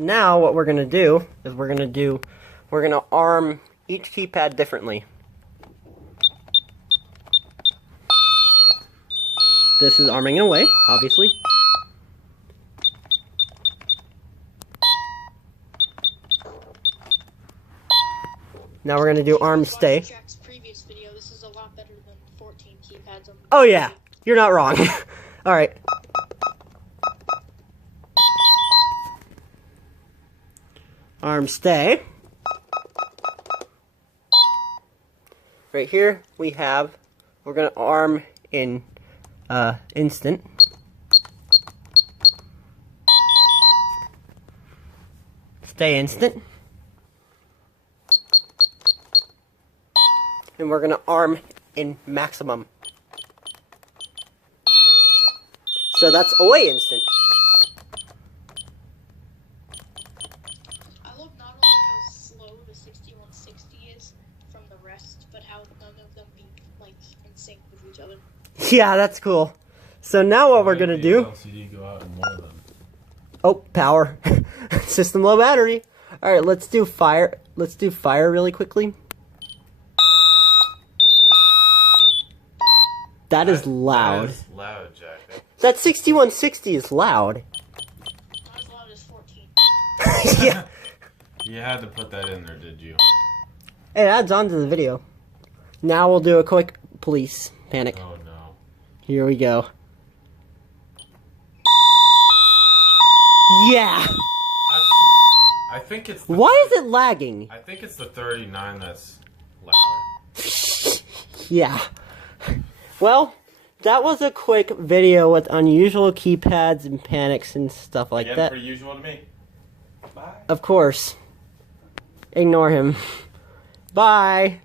So now what we're going to do is we're going to arm each keypad differently. This is arming it away, obviously. Now we're going to do arm stay. Jack's previous video, this is a lot better than 14 keypads on the Oh yeah, you're not wrong. Alright. Arm stay. Right here we're going to arm in instant. Stay instant. And we're going to arm in maximum. So that's away instant. I love not only how slow the 6160 is from the rest, but how none of them be like in sync with each other. Yeah, that's cool. So now what we're going to do... LCD go out in one of them? Oh, power. System low battery. Alright, let's do fire. Let's do fire really quickly. That is loud. That is loud, Jack. That 6160 is loud. Not as loud as 14. Yeah. You had to put that in there, did you? It adds on to the video. Now we'll do a quick police panic. Oh no. Here we go. Yeah. I think it's... Why is it lagging? I think it's the 39 that's loud. Yeah. Well, that was a quick video with unusual keypads and panics and stuff like that. Pretty usual to me. Bye. Of course. Ignore him. Bye.